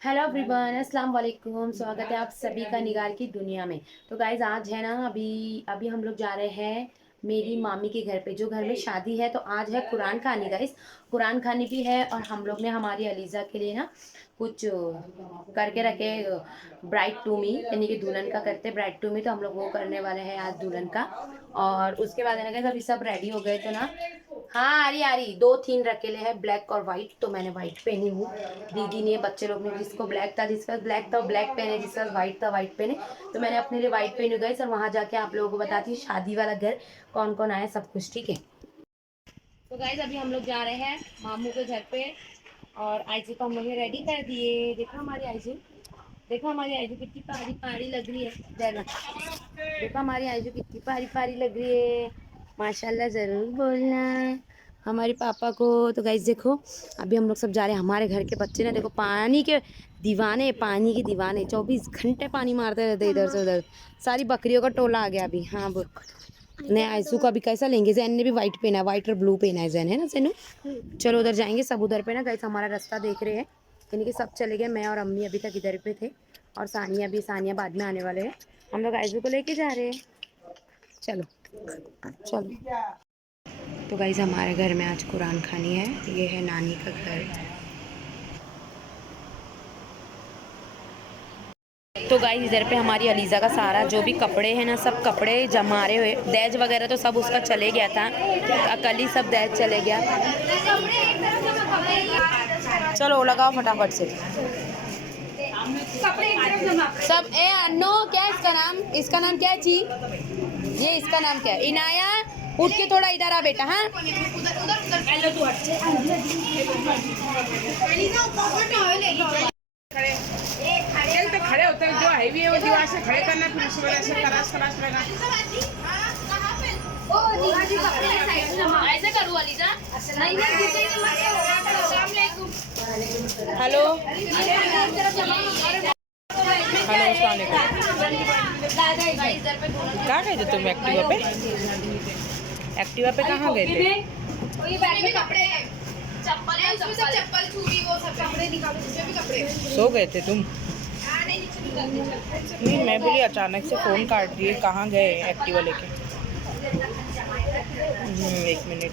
Hello everyone, अस्सलाम वालेकुम। स्वागत है आप सभी का निगार की दुनिया में। तो गाइज आज है ना, अभी अभी हम लोग जा रहे हैं मेरी मामी के घर पे, जो घर में शादी है। तो आज है कुरान खानी गाइज, कुरान खानी भी है। और हम लोग ने हमारी अलीज़ा के लिए ना कुछ करके रखे, ब्राइड टू मी, यानी कि दुल्हन का करते ब्राइड टू मी। तो हम लोग वो करने वाले हैं आज दुल्हन का। और उसके बाद है ना गाइज, अभी सब रेडी हो गए तो ना, हाँ आ रही दो थीम रखेले हैं, ब्लैक और व्हाइट। तो मैंने व्हाइट पहनी हूँ, दीदी ने, बच्चे लोग ने, जिसको ब्लैक था, जिसका ब्लैक था ब्लैक पहने, जिसका व्हाइट था व्हाइट पहने। तो मैंने अपने लिए व्हाइट पहनी गई सर। वहां जाके आप लोगों को बताती हूँ शादी वाला घर कौन कौन आया, सब कुछ ठीक है। तो गाइज अभी हम लोग जा रहे हैं मामू के घर पे। और आईजी को हम लोग ने रेडी कर दिए। देखो हमारी आईजी, देखो हमारी आईजी कितनी प्यारी प्यारी लग रही है। देखो हमारी आईजी कितनी प्यारी प्यारी लग रही है। माशाल्लाह जरूर बोलना हमारे पापा को। तो गाइस देखो, अभी हम लोग सब जा रहे हैं। हमारे घर के बच्चे ना देखो पानी के दीवाने, पानी के दीवाने, 24 घंटे पानी मारते रहते इधर से उधर। सारी बकरियों का टोला आ गया अभी। हाँ बोल, नहीं आयसू का भी कैसा लेंगे। जैन ने भी व्हाइट पहना है, व्हाइट और ब्लू पहना है जैन, है ना जैनू। चलो उधर जाएंगे सब, उधर पे ना गाइस हमारा रास्ता देख रहे हैं, यानी कि सब चले गए। मैं और अम्मी अभी तक इधर पे थे, और सानिया भी, सानिया बाद में आने वाले हैं। हम लोग आयसू को लेके जा रहे हैं। चलो चलो। तो गाइस हमारे घर में आज कुरान खानी है। ये है नानी का घर। तो गाइस इधर पे हमारी अलीज़ा का सारा जो भी कपड़े हैं ना, सब कपड़े जमारे हुए, दहेज वगैरह तो सब उसका चले गया था, कल ही सब दहेज चले गया। चलो लगाओ फटाफट से सब। ए अन्नो, क्या है इसका नाम, इसका नाम क्या है ची, ये इसका नाम क्या है। इनाया उठ के थोड़ा इधर आ बेटा। हाँ खड़े होते हैं, जो हैवी है वो दीवार से खड़े करना, फिर उसके बाद ऐसे कराश कराश लगा। ऐसे करूँ अलीजा? हेलो कहाँ गए थे तुम एक्टिवा पे? एक्टिवा पे कहाँ गए थे? चप्पल चूड़ी वो सब कपड़े निकालो, जिसमें भी कपड़े। सो गए थे तुम? नहीं, मैं बोली अचानक से फ़ोन काट दिए, कहाँ गए एक्टिवा लेके? एक मिनट।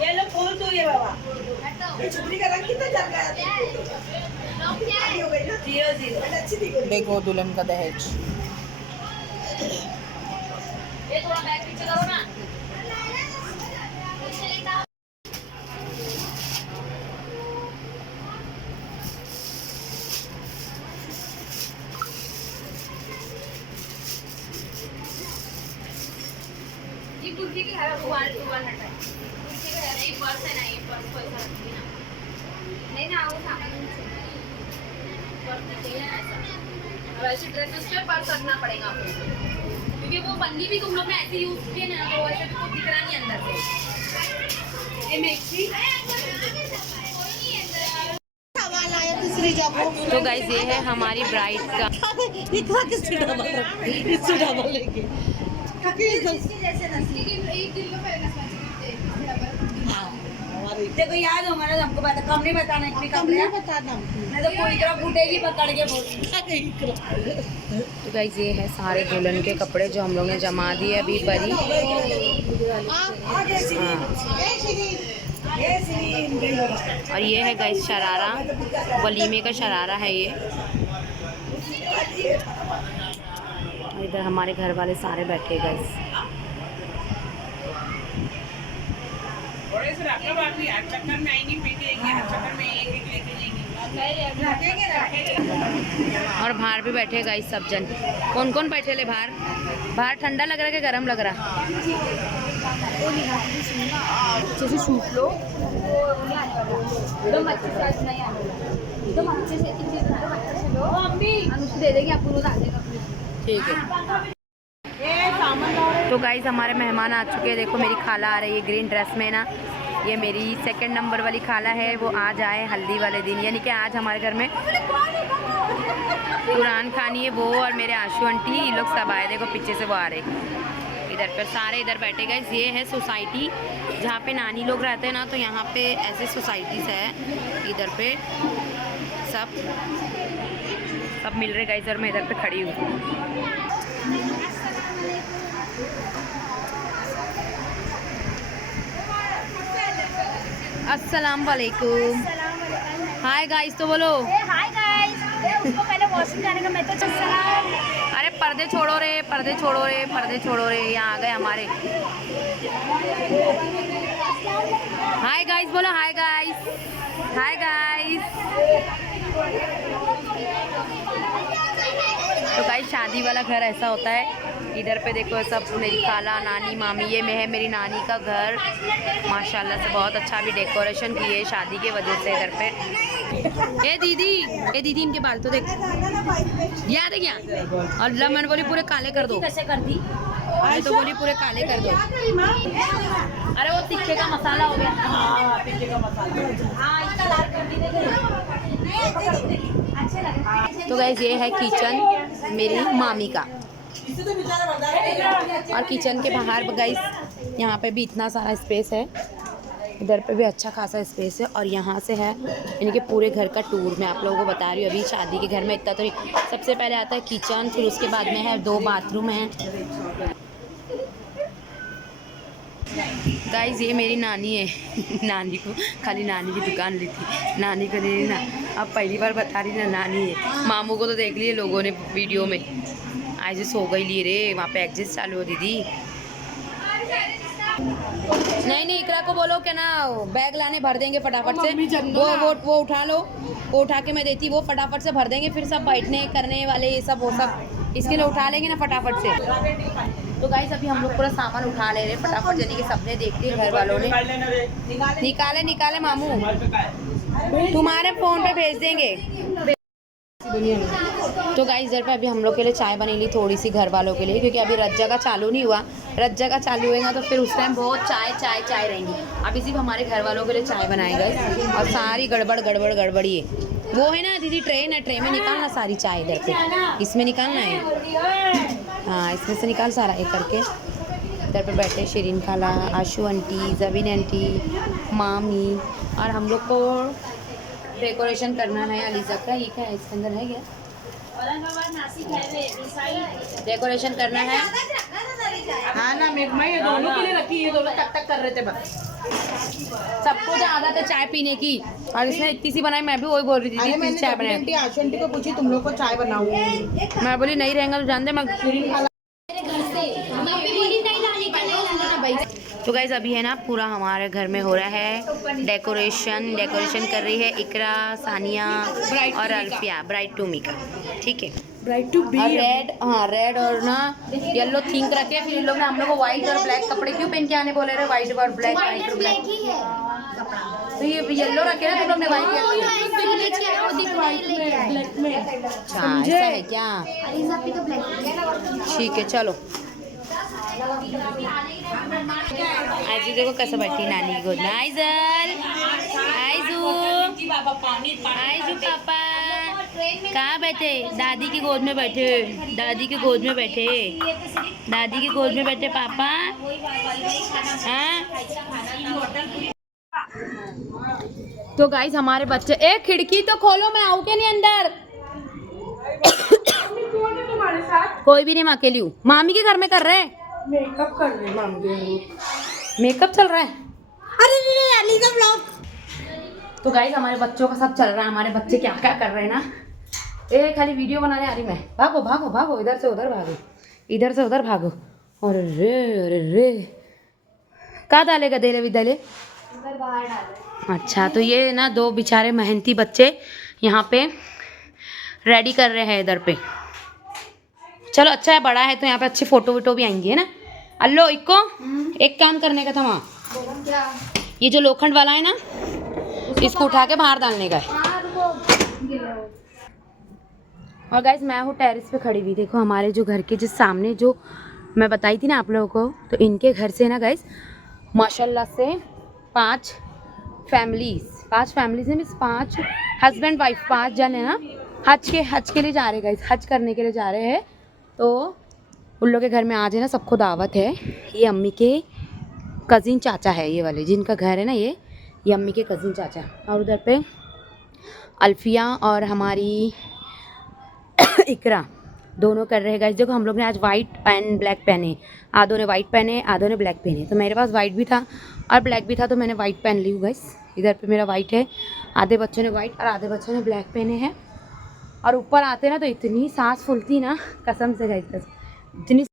ये लो खोल तो ये बाबा। चुपड़ी का रंग कितना चल रहा है। देखो दुल्हन का दहेज। ये थोड़ा बैक पीछे करो ना। ये कुर्सी की है, वो वाल हटा है। कुर्सी का है नहीं, पर्स है ना, ये पर्स को ऐसा रखिए ना। नहीं ना, वो सामान पर्स चाहिए ना ऐसा। अब ऐसे ड्रेसेस पे पर्स रखना पड़ेगा आपको, क्योंकि वो पन्नी भी तुम लोग ने ऐसे यूज की ना, तो ऐसे तो दिख रहा नहीं अंदर से। ये मैक्सी। तो गाइस ये है हमारी ब्राइड का। इतना किससे डबल इससे डबल लेके देखो याद हो हमारा, हमको पता कम नहीं बताना, इतनी कम नहीं बताना, नहीं तो पूरी तरह फूटेगी पकड़ के बोल। तो गाइस ये है सारे दुल्हन के कपड़े जो हम लोग ने जमा दिए अभी बरी। और ये है गाइस शरारा, वलीमे का शरारा है ये। और इधर हमारे घर वाले सारे बैठे गाइस। थोड़े से रखो बाकी, हर चक्कर में आएंगी पीटेंगे, हर चक्कर में एक एक लेके जाएंगे। और बाहर भी बैठे गाइस सब जन। कौन कौन बैठे ले बाहर? बाहर ठंडा लग रहा है कि गर्म लग रहा? जैसे सूट लो, एकदम अच्छे से, आज नहीं आने वाला, एकदम अच्छे से, एकदम अच्छे से लो, हम उसको दे देंगे, आपको रोज आ जाएगा। ठीक है। तो गाइस हमारे मेहमान आ चुके हैं। देखो मेरी खाला आ रही है ग्रीन ड्रेस में ना, ये मेरी सेकंड नंबर वाली खाला है, वो आज आए हल्दी वाले दिन, यानी कि आज हमारे घर में कुरान खानी है। वो और मेरे आशू आंटी, ये लोग सब आए, देखो पीछे से वो आ रहे इधर पर, सारे इधर बैठे गए। ये है सोसाइटी जहाँ पे नानी लोग रहते हैं ना, तो यहाँ पे ऐसे सोसाइटीज़ है इधर पे, सब मिल रहे गाइस। और मैं इधर पे खड़ी हूँ। अस्सलाम वालेकुम। हाय गाइस तो बोलो। Hi guys. उसको पहले वॉशरूम जाने का, मैं तो सलाम। अरे पर्दे छोड़ो रे, पर्दे छोड़ो रे, पर्दे छोड़ो रे, यहाँ आ गए हमारे। हाय गाइस बोलो, हाय गाइस, हाय गाइस। तो गाइस शादी वाला घर ऐसा होता है। इधर पे देखो सब मेरी खाला, नानी, मामी, ये में है मेरी नानी का घर। माशाल्लाह से बहुत अच्छा भी डेकोरेशन की है शादी के वजह से इधर पे। ए दीदी इनके बाल तो देख, याद है क्या? और मैंने बोली पूरे काले कर दो। कैसे कर दी? मैं तो बोली पूरे काले कर दो। अरे वो तिक्के का मसाला हो गया। हाँ, इसका लाल कर दी। अच्छे लगे। तो गाइस ये है किचन मेरी मामी का, और किचन के बाहर गाइस यहाँ पे भी इतना सारा स्पेस है, इधर पे भी अच्छा खासा स्पेस है। और यहाँ से है इनके पूरे घर का टूर मैं आप लोगों को बता रही हूँ। अभी शादी के घर में इतना तो नहीं, सबसे पहले आता है किचन, फिर उसके बाद में है 2 बाथरूम है। गाइस ये मेरी नानी है। नानी को खाली नानी की दुकान ली थी, नानी को नहीं ना, अब पहली बार बता रही ना नानी है। मामू को तो देख लिए लोगों ने वीडियो में, आज सो गई लिए रे, वहाँ पे एग्जिस्ट चालू हो दीदी। नहीं इकरा को बोलो क्या ना बैग लाने भर देंगे फटाफट से, वो उठा लो, वो उठा के मैं देती, वो फटाफट से भर देंगे। फिर सब बैठने करने वाले ये सब वो सब इसके लिए उठा लेंगे ना फटाफट से। तो गाइस अभी हम लोग पूरा सामान उठा ले रहे फटाफट, यानी कि सबने देखते घर वालों ने निकाले मामू, तुम्हारे फोन पे भेज देंगे। तो गाइस इधर पे अभी हम लोग के लिए चाय बनी ली थोड़ी सी घर वालों के लिए, क्योंकि अभी रत जगह चालू नहीं हुआ। रत जगह चालू होएगा तो फिर उस टाइम बहुत चाय रहेंगी। अभी सिर्फ हमारे घर वालों के लिए चाय बनाई गई, और सारी गड़बड़ी है। वो है ना दीदी ट्रे में निकालना सारी चाय इधर पे, इसमें निकालना है। हाँ इसमें से निकाल सारा एक करके। इधर पे बैठे शिरीन खाला, आशू आंटी, जबीन आंटी, मामी, और हम लोग को डेकोरेशन करना है अलीजा का। ये क्या है इसके अंदर है क्या? डेकोरेशन करना है। हाँ ना, मैं ये दोनों के लिए रखी, ये दोनों तक कर रहे थे बस। सबको जो आदत है चाय पीने की, और इसने इतनी सी बनाई, मैं भी वही बोल रही थी चाय बनाई। आशु आंटी को पूछी तुम लोग को चाय बनाऊं, मैं बोली नहीं रहेगा तो जान दे। मैं तो गाइस अभी है ना पूरा हमारे घर में हो रहा है डेकोरेशन कर रही है इकरा, सानिया और अल्फिया, ब्राइड टू मी का, ठीक है। Bride to be. और रेड और ना येलो थिंक रखे। फिर इन लोग ने हम लोग को व्हाइट और ब्लैक कपड़े क्यों पहन के आने बोले रहे? व्हाइट और ब्लैक, व्हाइट और ब्लैक। तो ये येलो रखे ना तुम लोग ने, व्हाइट अच्छा ऐसा है क्या? ठीक है चलो। आज देखो कैसे बैठी नानी की गोद में। आइजल, आइजू पापा कहाँ बैठे? दादी की गोद में बैठे, दादी की गोद में बैठे, दादी की गोद में बैठे पापा। हाँ तो गाइस हमारे बच्चे, एक खिड़की तो खोलो, मैं आऊँ के नहीं अंदर? कोई भी नहीं, मैं अकेली हूँ। मामी के घर में कर रहे हैं मेकअप कर रहे मामी, मेकअप चल रहा है। अरे अलीजा व्लॉग। तो गाइस हमारे बच्चों का सब चल रहा है, हमारे बच्चे क्या क्या कर रहे हैं ना। ए खाली वीडियो बनाने आ रही मैं, भागो भागो भागो, इधर से उधर भागो, इधर से उधर भागो। अरे रे कहाँ डालेगा देले विद्यालय? अच्छा तो ये ना 2 बेचारे मेहनती बच्चे यहाँ पे रेडी कर रहे हैं इधर पे। चलो अच्छा है, बड़ा है तो यहाँ पे अच्छी फोटो वोटो भी आएंगी है ना। अल्लो इको एक काम करने का था वहाँ, ये जो लोखंड वाला है ना, इसको उठा के बाहर डालने का है। और गाइस मैं हूँ टेरेस पे खड़ी हुई, देखो हमारे जो घर के जिस सामने जो मैं बताई थी ना आप लोगों को, तो इनके घर से ना गाइस माशाल्लाह से 5 फैमिलीज में 5 हस्बैंड वाइफ 5 जन है ना, हज के लिए जा रहे गाइस, हज करने के लिए जा रहे हैं। तो उन लोग के घर में आज है ना सबको दावत है। ये अम्मी के कज़िन चाचा है, ये वाले जिनका घर है ना, ये अम्मी के कज़िन चाचा। और उधर पे अल्फिया और हमारी इकरा दोनों कर रहे हैं गाइस। देखो हम लोग ने आज वाइट एंड ब्लैक पहने, आधों ने वाइट पहने आधों ने ब्लैक पहने। तो मेरे पास वाइट भी था और ब्लैक भी था, तो मैंने वाइट पहन ली हूँ गाइस। इधर पे मेरा वाइट है, आधे बच्चों ने वाइट और आधे बच्चों ने ब्लैक पहने हैं। और ऊपर आते ना तो इतनी सांस फूलती ना, कसम से गाइस, कसम इतनी।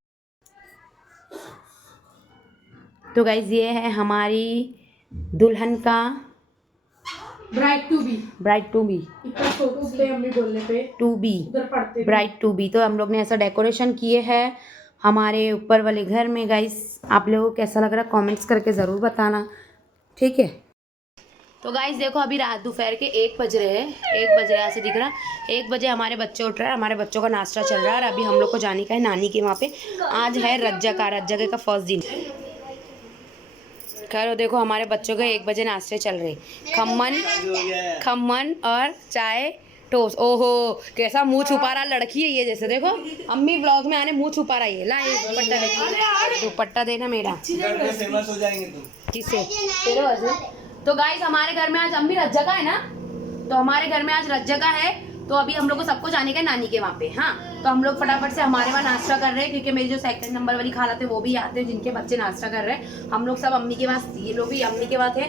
तो गाइस ये है हमारी दुल्हन का ब्राइड टू बी इतना फोटो पे अम्मी बोलने पे टू बी, उधर पढ़ते ब्राइड टू बी। तो हम लोग ने ऐसा डेकोरेशन किए हैं हमारे ऊपर वाले घर में गाइस। आप लोगों को कैसा लग रहा है कमेंट्स करके ज़रूर बताना, ठीक है। तो गाइस देखो अभी रात दोपहर के 1 बज रहे हैं, 1 बज रहे हैं ऐसे दिख रहा। 1 बजे हमारे बच्चे उठ रहे हैं, हमारे बच्चों का नाश्ता चल रहा है। और अभी हम लोग को जाने का है नानी के वहाँ पे। आज है रज्जके का फर्स्ट दिन। खैर देखो हमारे बच्चों के 1 बजे नाश्ते चल रहे, खम्मन और चाय टोस्ट। ओहो कैसा मुंह छुपा रहा लड़की है ये, जैसे देखो अम्मी ब्लॉग में आने मुंह छुपा रही है। ला ये दुपट्टा देखो, दुपट्टा देना मेरा, फेमस हो जाएंगे तुम। किससे? तेरे वजह। तो गाइस हमारे घर में आज अम्मी रज्जका है ना, तो हमारे घर में आज रज्जका है। तो अभी हम लोग को सबको जाने का नानी के वहाँ पे। हाँ तो हम लोग फटाफट से हमारे वहाँ नाश्ता कर रहे हैं, क्योंकि मेरी जो 2nd नंबर वाली खाला थे वो भी आते हैं, जिनके बच्चे नाश्ता कर रहे हैं। हम लोग सब अम्मी के पास, ये लोग भी अम्मी के पास थे।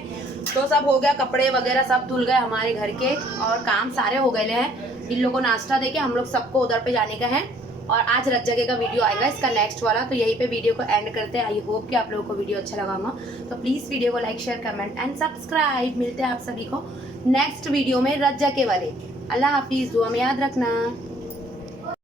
तो सब हो गया, कपड़े वगैरह सब धुल गए हमारे घर के और काम सारे हो गए हैं। इन लोगों को नाश्ता देके हम लोग सबको उधर पे जाने का है। और आज रज्जके का वीडियो आएगा इसका नेक्स्ट वाला। तो यहीं पे वीडियो को एंड करते हैं। आई होप कि आप लोगों को वीडियो अच्छा लगा होगा। तो प्लीज़ वीडियो को like share comment and subscribe. मिलते हैं आप सभी को नेक्स्ट वीडियो में रज्जके वाले। अल्लाह हाफिज़, दुआ में याद रखना।